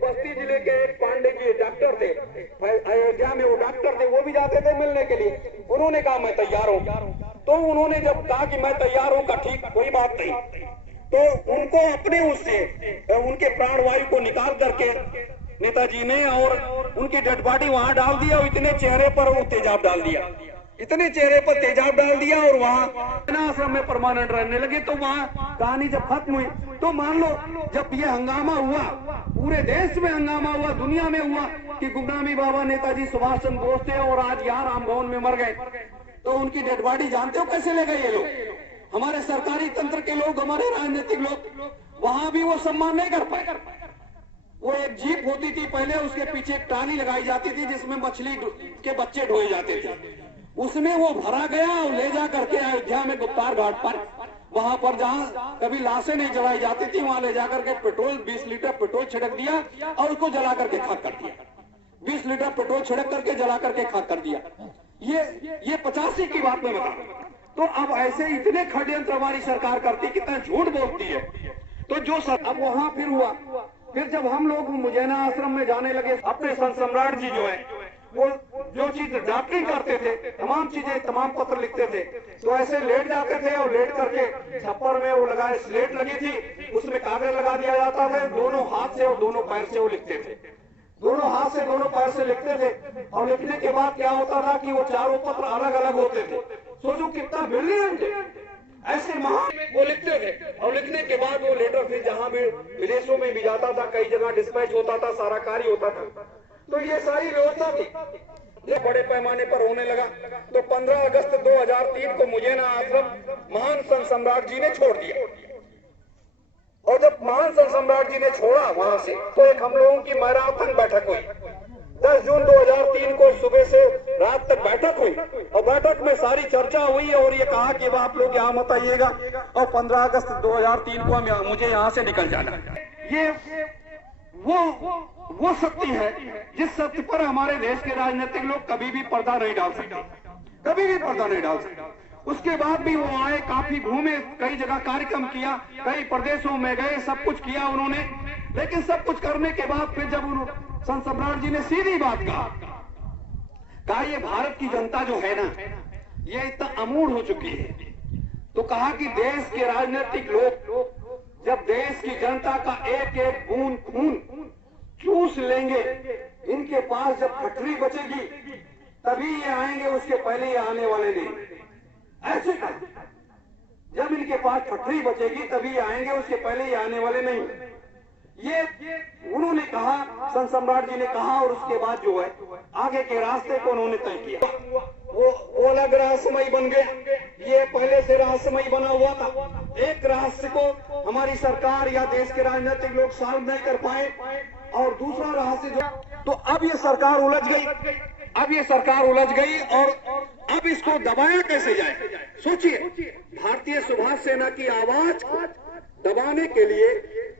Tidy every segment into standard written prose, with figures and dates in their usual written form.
बस्ती जिले के एक पांडे जी डॉक्टर थे, अयोध्या में वो डॉक्टर थे, वो भी जाते थे मिलने के लिए। उन्होंने कहा मैं तैयार हूँ। तो उन्होंने जब कहा कि मैं तैयार हूँ, का ठीक कोई बात नहीं, तो उनको अपने उससे उनके प्राणवायु को निकाल करके नेताजी ने और उनकी डेड बॉडी वहां डाल दिया। और इतने चेहरे पर वो तेजाब डाल दिया, इतने चेहरे पर तेजाब डाल दिया और वहां आश्रम में परमानेंट रहने लगे। तो वहां कहानी जब खत्म हुई, तो मान लो जब ये हंगामा हुआ, पूरे देश में हंगामा हुआ, दुनिया में हुआ कि गुमनामी बाबा नेताजी सुभाष चंद्र बोस थे और आज यहाँ रामभवन में मर गए, तो उनकी डेड बॉडी जानते हो कैसे ले गए ये लोग? हमारे सरकारी तंत्र के लोग, हमारे राजनीतिक लोग, वहां भी वो सम्मान नहीं कर पाए। वो एक जीप होती थी पहले, उसके पीछे एक टाली लगाई जाती थी जिसमें मछली के बच्चे ढोए जाते थे, उसमें वो भरा गया और ले जा करके अयोध्या में गुप्तार घाट पर, वहां पर जहां कभी लाशें नहीं जलाई जाती थी, वहां ले जाकर के पेट्रोल 20 लीटर पेट्रोल छिड़क दिया और उसको जला करके खाक कर दिया। 20 लीटर पेट्रोल छिड़क करके जला करके खाक कर दिया। ये 85 की बात में बता। तो अब ऐसे इतने षड्यंत्र हमारी सरकार करती, कितना झूठ बोलती है। तो जो अब वहां फिर हुआ, फिर जब हम लोग मुजैना आश्रम में जाने लगे, अपने संत सम्राट जी जो है वो जो चीज डॉक्टरी करते थे, तमाम चीजें, तमाम पत्र लिखते थे, तो ऐसे लेट जाते थे और लेट करके छप्पर में वो लगाए स्लेट लगी थी, उसमें कागज लगा दिया जाता था, दोनों हाथ से और दोनों पैर से वो लिखते थे, दोनों हाथ से दोनों पैर से लिखते थे। और लिखने के बाद क्या होता था कि वो चारों पत्र अलग अलग होते थे। सोचो कितना ब्रिलियंट ऐसे महान वो लिखते थे। और लिखने के बाद वो लेटर फिर जहां भी विदेशों में भी जाता था, कई जगह डिस्पैच होता था, सारा कार्य होता था। तो ये सारी व्यवस्था थी, ये बड़े पैमाने पर होने लगा। तो 15 अगस्त 2003 को मुजैना आश्रम महान संत सम्राट जी ने छोड़ दिया। और जब महान संत सम्राट जी ने छोड़ा वहां से, तो एक हम लोगों की मैराथन बैठक हुई। 10 जून 2003 को सुबह से रात तक बैठक हुई और बैठक में सारी चर्चा हुई और ये कहा कि आप लोग यहाँ मत आइएगा और 15 अगस्त 2003 को मुझे यहाँ से निकल जाना। ये वो सत्य है जिस सत्य पर हमारे देश के राजनीतिक लोग कभी भी पर्दा नहीं डाल सकते, कभी भी पर्दा नहीं डाल सकते। उसके बाद भी वो आए, काफी घूमे, कई जगह कार्यक्रम किया, कई प्रदेशों में गए, सब कुछ किया उन्होंने। लेकिन सब कुछ करने के बाद फिर जब संत सम्राट जी ने सीधी बात कहा ये भारत की जनता जो है ना, ये इतना अमूढ़ हो चुकी है, तो कहा कि देश के राजनीतिक लोग जब देश की जनता का एक एक बूंद खून चूस लेंगे, इनके पास जब फटरी बचेगी तभी ये आएंगे, उसके पहले ये आने वाले नहीं। ऐसे कहा, जब इनके पास फटरी बचेगी तभी ये आएंगे, उसके पहले ये आने वाले नहीं। ये उन्होंने कहा, संत सम्राट जी ने कहा, और उसके बाद जो है आगे के रास्ते को उन्होंने तय किया। वो अलग रहस्यमय बन गया, ये पहले से रहस्यमय बना हुआ था। एक रहस्य को हमारी सरकार या देश के राजनीतिक लोग सॉल्व नहीं कर पाए, और दूसरा रहस्य जो, तो अब ये सरकार उलझ गई, अब ये सरकार उलझ गई और अब इसको दबाया कैसे जाए? सोचिए, भारतीय सुभाष सेना की आवाज को दबाने के लिए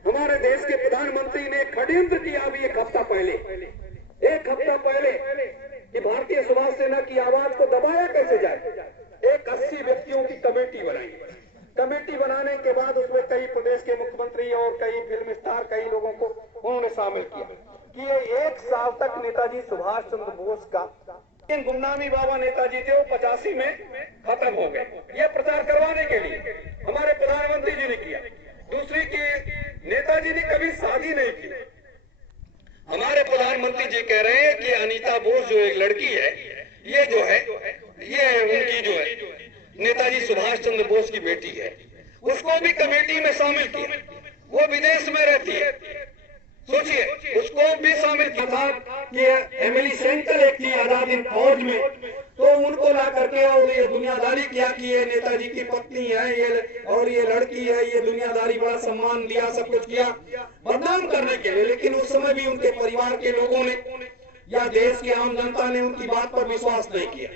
हमारे देश के प्रधानमंत्री ने षड्यंत्र किया। अभी एक हफ्ता पहले कि भारतीय सुभाष सेना की आवाज को दबाया कैसे जाए। एक 80 व्यक्तियों की कमेटी बनाई। कमेटी बनाने के बाद उसमें कई प्रदेश के मुख्यमंत्री और कई फिल्म स्टार, कई लोगों को उन्होंने शामिल किया कि ये 1 साल तक नेताजी सुभाष चंद्र बोस का, गुमनामी बाबा नेताजी थे, वो 85 में खत्म हो गए। ये प्रचार करवाने के लिए हमारे प्रधानमंत्री जी ने किया। दूसरी की, नेताजी ने कभी शादी नहीं की। हमारे प्रधानमंत्री जी कह रहे हैं कि अनीता बोस जो एक लड़की है, ये जो है, ये उनकी जो है नेताजी सुभाष चंद्र बोस की बेटी है, उसको भी कमेटी में शामिल किया। वो विदेश में रहती है, सोचिए, उसको भी शामिल किया था कि एमिली सेंकर एक थी आजाद हिंद फौज में, तो उनको ला करके और ये दुनियादारी किया कि ये नेताजी की पत्नी है, ये और ये लड़की है, ये दुनियादारी, बड़ा सम्मान दिया, सब कुछ किया बदनाम करने के लिए। लेकिन उस समय भी उनके परिवार के लोगों ने या देश की आम जनता ने उनकी बात पर विश्वास नहीं किया।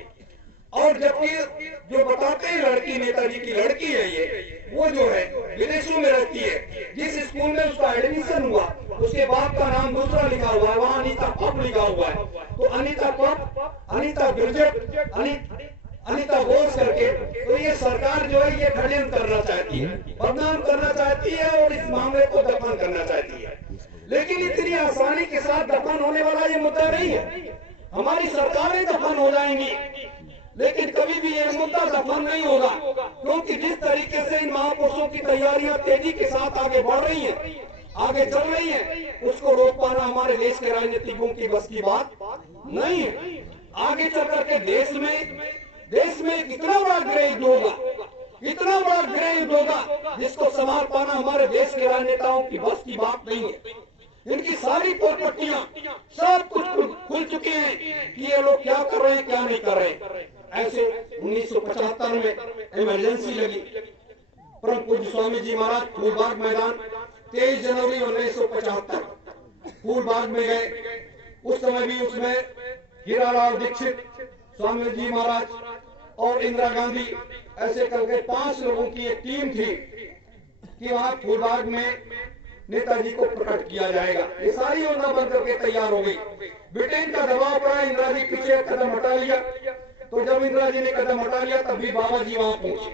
और जबकि जो बताते हैं लड़की नेताजी की लड़की है, ये वो जो है विदेशों में रहती है, जिस स्कूल में उसका एडमिशन हुआ उसके बाप का नाम दूसरा लिखा हुआ है, वहाँ अनीता पप लिखा हुआ है। तो अनीता पप, अनीता ब्रिजेट, अनीता बोस करके, तो ये सरकार जो है ये षड्यंत्र करना चाहती है, बदनाम करना चाहती है और इस मामले को दफन करना चाहती है। लेकिन इतनी आसानी के साथ दफन होने वाला ये मुद्दा नहीं है। हमारी सरकारें दफन हो जाएंगी, लेकिन कभी भी ये मुद्दा दफन नहीं होगा, क्योंकि जिस तरीके से इन महापुरुषों की तैयारियां तेजी के साथ आगे बढ़ रही हैं, आगे चल रही हैं, उसको रोक पाना हमारे देश के राजनीतिकों की बस की बात नहीं है। आगे चल करके देश में कितना बड़ा गृह युद्ध होगा, इतना बड़ा गृह युद्ध होगा जिसको संभाल पाना हमारे देश के राजनेताओं की बस की बात नहीं है। इनकी सारी पोलपट्टियां सब कुछ खुल चुके हैं कि ये लोग क्या कर रहे हैं, क्या नहीं कर रहे हैं। ऐसे 1975 में इमरजेंसी लगी, परम पूज्य स्वामी जी महाराज फूलबाग मैदान 23 जनवरी 1975 फूलबाग में गए। उस समय भी उसमें हीरालाल दीक्षित, स्वामी जी महाराज और इंदिरा गांधी, ऐसे करके 5 लोगों की एक टीम थी कि वहां फूलबाग में नेताजी को प्रकट किया जाएगा। ये सारी योजना बन करके तैयार हो गई। ब्रिटेन का दबाव पड़ा, इंदिरा जी पीछे कदम हटा लिया। तो जब इंदिरा जी ने कदम हटा लिया तभी बाबा जी वहां पहुंचे,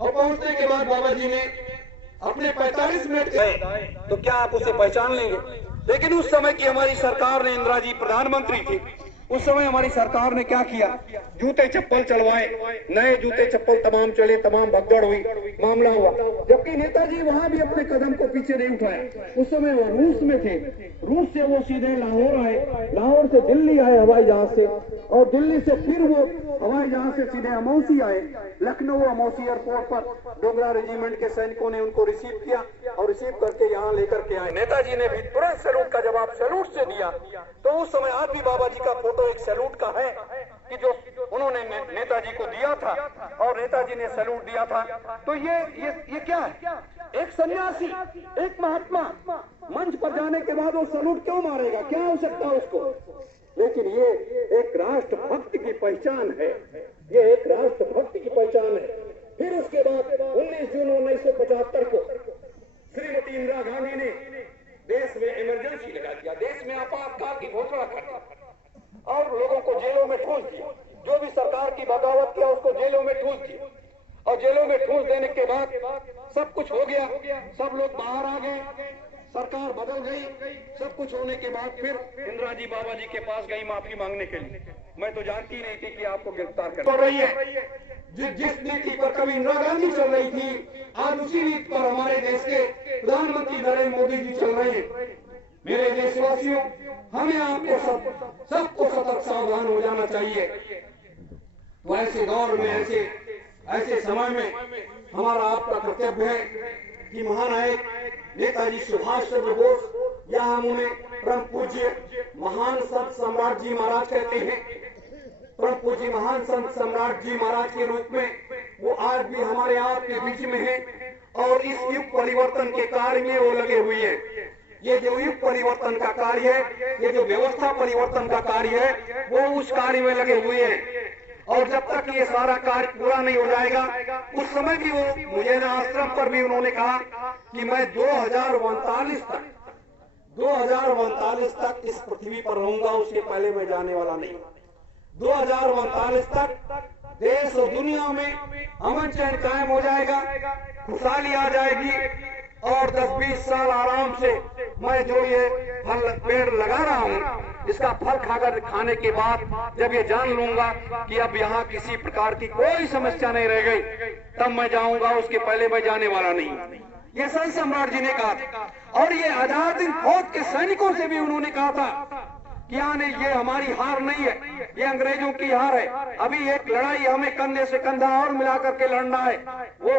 और पहुंचने के बाद बाबा जी ने अपने 45 मिनट तो क्या आप उसे पहचान लेंगे? लेकिन उस समय की हमारी सरकार ने, इंदिरा जी प्रधानमंत्री थी उस समय, हमारी सरकार ने क्या किया, जूते चप्पल चलवाए, नए जूते चप्पल तमाम चले, तमाम भगदड़ हुई, मामला हुआ। जबकि नेताजी वहां भी अपने कदम को पीछे नहीं उठाया। उस समय वो रूस में थे, रूस से वो सीधे लाहौर आए, लाहौर से दिल्ली आए हवाई जहाज से, और दिल्ली से फिर वो हवाई जहाज से सीधे अमौसी आए। लखनऊ अमौसी एयरपोर्ट पर डोगरा रेजिमेंट के सैनिकों ने उनको रिसीव किया और रिसीव करके यहाँ लेकर के आए। नेताजी ने भी तुरंत सैल्यूट का जवाब सैल्यूट से दिया। तो उस समय आज भी बाबा जी का फोटो एक सैल्यूट का है कि जो उन्होंने नेताजी को दिया था और नेताजी ने सैल्यूट दिया था। तो ये क्या है? एक सन्यासी, एक महात्मा मंच पर जाने के बाद वो सैल्यूट क्यों मारेगा? क्या आवश्यकता उसको? लेकिन ये एक राष्ट्रभक्त की पहचान है, ये एक राष्ट्रभक्त की पहचान है। फिर उसके बाद 19 जून 1975 को श्रीमती इंदिरा गांधी ने देश में इमरजेंसी लगा दिया, देश में आपातकाल की घोषणा कर दी और लोगों को जेलों में ठूस दिया। जो भी सरकार की बगावत किया उसको जेलों में ठूस दिया, और जेलों में ठूस देने के बाद सब कुछ हो गया, सब लोग बाहर आ गए, सरकार बदल गई। सब कुछ होने के बाद फिर इंदिरा जी बाबा जी के पास गई माफी मांगने के लिए। मैं तो जानती नहीं थी कि आपको गिरफ्तार कर रही है। जिस नीति पर कभी इंदिरा गांधी चल रही थी, आज उसी नीति पर हमारे देश के प्रधानमंत्री नरेंद्र मोदी जी चल रहे हैं। मेरे देशवासियों, हमें आपको सबको सतर्क सावधान हो जाना चाहिए। तो ऐसे दौर में, ऐसे समय में हमारा आपका कर्तव्य है कि महानायक नेताजी सुभाष चंद्र बोस, या हम उन्हें परम पूज्य महान संत सम्राट जी महाराज कहते हैं, परम पूज्य महान संत सम्राट जी महाराज के रूप में वो आज भी हमारे आपके बीच में है और इस युग परिवर्तन के कार्य में वो लगे हुए हैं। ये जो युग परिवर्तन का कार्य है, ये जो व्यवस्था परिवर्तन का कार्य है, वो उस कार्य में लगे हुए हैं। और जब तक ये सारा कार्य पूरा नहीं हो जाएगा, उस समय भी वो मुझे न आश्रम पर भी उन्होंने कहा कि मैं 2039 तक इस पृथ्वी पर रहूंगा, उसके पहले मैं जाने वाला नहीं। 2039 तक देश और दुनिया में अमन चैन कायम हो जाएगा, खुशहाली आ जाएगी, और 10-20 साल आराम से मैं जो ये फल पेड़ लगा रहा हूँ, इसका फल खाने के बाद जब ये जान लूंगा कि अब यहाँ किसी प्रकार की कोई समस्या नहीं रह गई, तब मैं जाऊंगा, उसके पहले मैं जाने वाला नहीं। ये संत सम्राट जी ने कहा था। और ये आजाद हिंद फौज के सैनिकों से भी उन्होंने कहा था कि आने ये हमारी हार नहीं है, ये अंग्रेजों की हार है। अभी एक लड़ाई हमें कंधे से कंधा और मिला करके लड़ना है, वो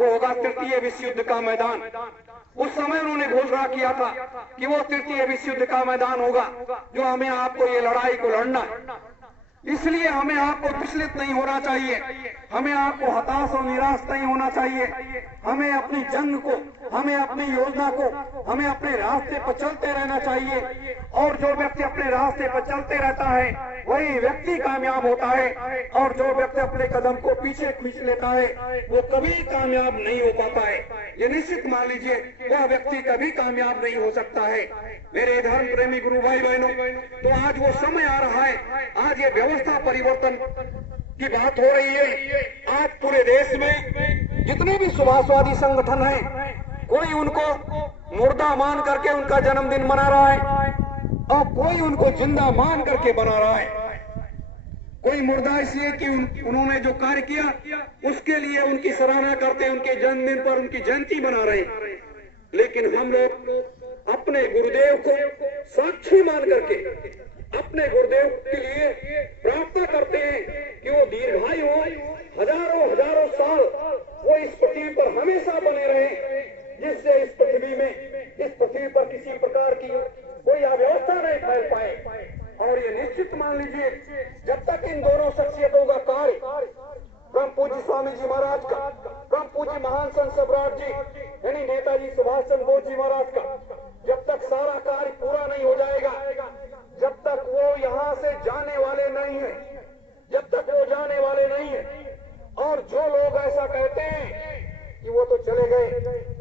होगा तृतीय विश्व युद्ध का मैदान। उस समय उन्होंने घोषणा किया था कि वो तृतीय विश्व युद्ध का मैदान होगा, जो हमें आपको ये लड़ाई को लड़ना है। इसलिए हमें आपको विचलित नहीं होना चाहिए, हमें आपको हताश और निराश नहीं होना चाहिए। हमें अपनी जंग को, हमें अपनी योजना को, हमें अपने रास्ते पर चलते रहना चाहिए। और जो व्यक्ति अपने रास्ते पर चलते रहता है वही व्यक्ति कामयाब होता है, और जो व्यक्ति अपने कदम को पीछे खींच लेता है वो कभी कामयाब नहीं हो पाता है। ये निश्चित मान लीजिए, वह व्यक्ति कभी कामयाब नहीं हो सकता है। मेरे धर्म प्रेमी गुरु भाई बहनों, तो आज वो समय आ रहा है, आज ये व्यवस्था परिवर्तन की बात हो रही है। आज पूरे देश में जितने भी सुभाषवादी संगठन हैं, कोई उनको मुर्दा मान करके उनका जन्मदिन मना रहा है और कोई उनको जिंदा मान करके बना रहा है। कोई मुर्दा इसलिए कि उन्होंने जो कार्य किया उसके लिए उनकी सराहना करते हैं, उनके जन्मदिन पर उनकी जयंती मना रहे हैं। लेकिन हम लोग अपने गुरुदेव को साक्षी मान करके अपने गुरुदेव के लिए प्रार्थना करते हैं कि वो दीर्घायु हो, हजारों हजारों साल वो इस पृथ्वी पर हमेशा बने रहे, जिससे इस पृथ्वी पर किसी प्रकार की कोई अव्यवस्था नहीं फैल पाए। और ये निश्चित मान लीजिए, जब तक इन दोनों शख्सियतों का कार्य, परम पूज्य स्वामी जी महाराज का, परम पूज्य महान संत सम्राट जी यानी नेताजी सुभाष चंद्र बोस जी महाराज का, जब तक सारा कार्य पूरा नहीं हो जाएगा, जब तक वो यहाँ से जाने वाले नहीं है, जब तक वो जाने वाले नहीं है, और जो लोग ऐसा कहते हैं कि वो तो चले गए,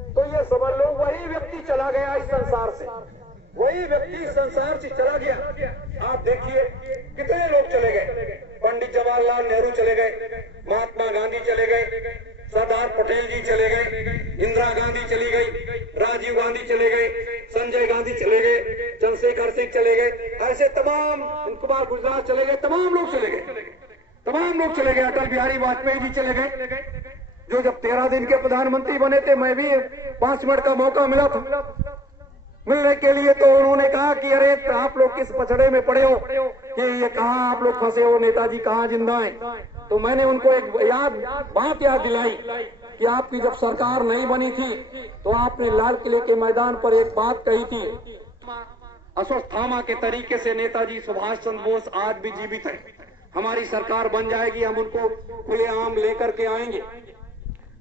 तो ये समझ लो वही व्यक्ति चला गया इस संसार से, वही व्यक्ति संसार से चला गया। आप देखिए कितने लोग चले गए, पंडित जवाहरलाल नेहरू चले गए, महात्मा गांधी चले गए, सरदार पटेल जी चले गए, इंदिरा गांधी चली गई, राजीव गांधी चले गए, संजय गांधी चले गए, चंद्रशेखर सिंह चले गए, ऐसे तमाम, कुमार गुजरात चले गए, तमाम लोग चले गए, तमाम लोग चले गए। अटल बिहारी वाजपेयी जी चले गए, जो जब 13 दिन के प्रधानमंत्री बने थे, मैं भी 5 मिनट का मौका मिला था मिलने के लिए, तो उन्होंने कहा कि अरे आप लोग किस पछड़े में पड़े हो कि ये कहाँ आप लोग फंसे हो, नेताजी कहाँ जिंदा हैं। तो मैंने उनको एक बात याद दिलाई कि आपकी जब सरकार नहीं बनी थी तो आपने लाल किले के मैदान पर एक बात कही थी, अश्वत्थामा के तरीके से नेताजी सुभाष चंद्र बोस आज भी जीवित है, हमारी सरकार बन जाएगी, हम उनको खुलेआम लेकर के आएंगे।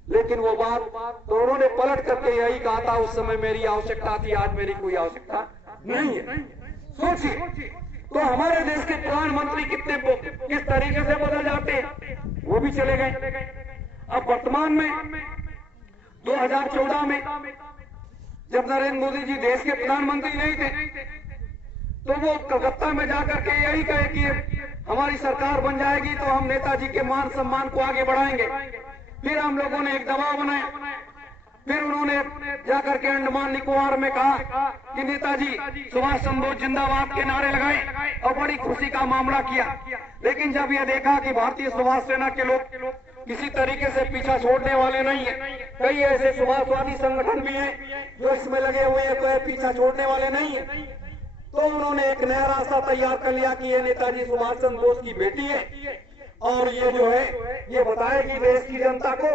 लेकिन वो बात तो उन्होंने पलट करके यही कहा था, उस समय मेरी आवश्यकता थी, आज मेरी कोई आवश्यकता नहीं है। सोचिए तो हमारे देश के प्रधानमंत्री किस तरीके से बदल जाते हैं, वो भी चले गए। अब वर्तमान में 2014 में जब नरेंद्र मोदी जी देश के प्रधानमंत्री नहीं थे, तो वो कलकत्ता में जाकर के यही कहे कि हमारी सरकार बन जाएगी तो हम नेताजी के मान सम्मान को आगे बढ़ाएंगे। फिर हम लोगों ने एक दबाव बनाया, फिर उन्होंने जाकर के अंडमान निकोबार में कहा कि नेताजी सुभाष चंद्र बोस जिंदाबाद के नारे लगाए और बड़ी खुशी का मामला किया। लेकिन जब यह देखा कि भारतीय सुभाष सेना के लोग किसी तरीके से पीछा छोड़ने वाले नहीं है, कई ऐसे सुभाषवादी संगठन भी हैं जो इसमें लगे हुए हैं, तो पीछा छोड़ने वाले नहीं है, तो उन्होंने एक नया रास्ता तैयार कर लिया कि ये नेताजी सुभाष चंद्र बोस की बेटी है और ये जो है ये बताएगी देश की जनता को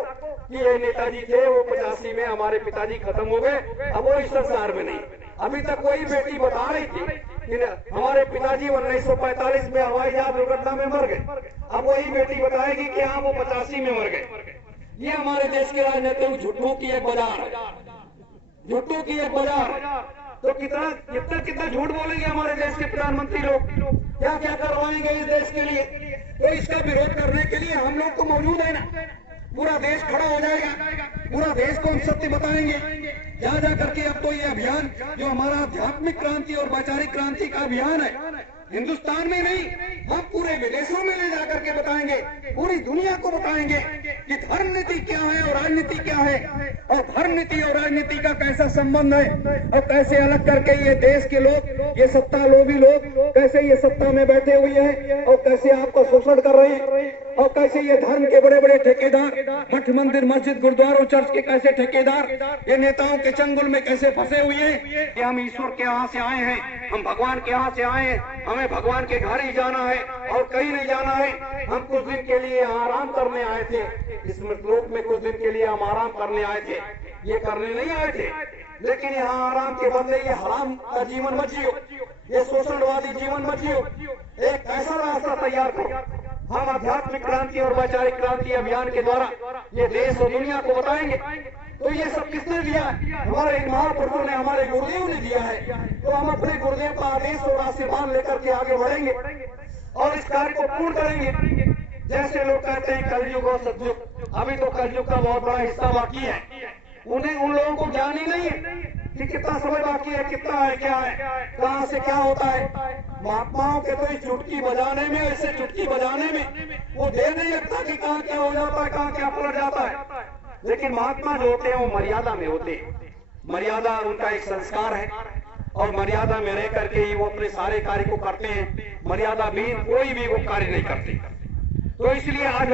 कि ये नेताजी थे, वो 85 में हमारे पिताजी खत्म हो गए, अब वो इस संसार में नहीं। अभी तक वही बेटी बता रही थी कि हमारे पिताजी 1945 में हवाई जहाज दुर्घटना में मर गए, अब वही बेटी बताएगी कि हाँ वो 85 में मर गए। ये हमारे देश के राजनीतिक झूठों की एक बाजार है, झूठों की एक बाजार है। तो कितना झूठ बोलेंगे हमारे देश के प्रधानमंत्री लोग, क्या क्या करवाएंगे इस देश के लिए। तो इसका विरोध करने के लिए हम लोग तो मौजूद है ना, पूरा देश खड़ा हो जाएगा, पूरा देश को हम सत्य बताएंगे। जा करके अब तो ये अभियान जो हमारा आध्यात्मिक क्रांति और वैचारिक क्रांति का अभियान है, हिंदुस्तान में नहीं, हम पूरे विदेशों में ले जाकर के बताएंगे, पूरी दुनिया को बताएंगे कि धर्म नीति क्या है और राजनीति क्या है, और धर्म नीति और राजनीति का कैसा संबंध है, और कैसे अलग करके ये देश के लोग, ये सत्ता लोभी लोग कैसे ये सत्ता में बैठे हुए हैं और कैसे आपका शोषण कर रहे हैं, और कैसे ये धर्म के बड़े बड़े ठेकेदार, मठ मंदिर मस्जिद गुरुद्वारों चर्च के कैसे ठेकेदार ये नेताओं के चंगुल में कैसे फंसे हुए हैं कि हम ईश्वर के यहाँ से आए हैं, हम भगवान के यहाँ से आए हैं, हमें भगवान के घर ही जाना है और कहीं नहीं जाना है। हम कुछ दिन के लिए आराम करने आए थे, इस लोक में कुछ दिन के लिए हम आराम करने आए थे, ये करने नहीं आए थे। लेकिन यहाँ आराम के बदले ये हराम का जीवन मत जियो, ये शोषणवादी जीवन मत जियो, एक ऐसा रास्ता तैयार करो। हम आध्यात्मिक क्रांति और वैचारिक क्रांति अभियान के द्वारा ये देश और दुनिया को बताएंगे। तो ये सब किसने दिया? हमारे महापुरुषों ने, हमारे गुरुदेव ने दिया है। तो हम अपने गुरुदेव का आदेश और आशीर्वाद लेकर के आगे बढ़ेंगे और इस कार्य को पूर्ण करेंगे। जैसे लोग कहते हैं कलयुग और सतयुग, अभी तो कलयुग का बहुत बड़ा हिस्सा बाकी है, उन लोगों को ज्ञान ही नहीं है कि कितना समय बाकी है, कितना है, क्या है, कहाँ से क्या होता है। महात्माओं के तो इस चुटकी बजाने में, ऐसे चुटकी बजाने में वो देर नहीं लगता कि कहाँ क्या हो जाता है, कहाँ क्या पलट जाता है। लेकिन महात्मा जो होते हैं वो मर्यादा में होते हैं, मर्यादा उनका एक संस्कार है और मर्यादा में रह करके ही वो अपने सारे कार्य को करते हैं। मर्यादा भी कोई भी वो कार्य नहीं करते। तो इसलिए आज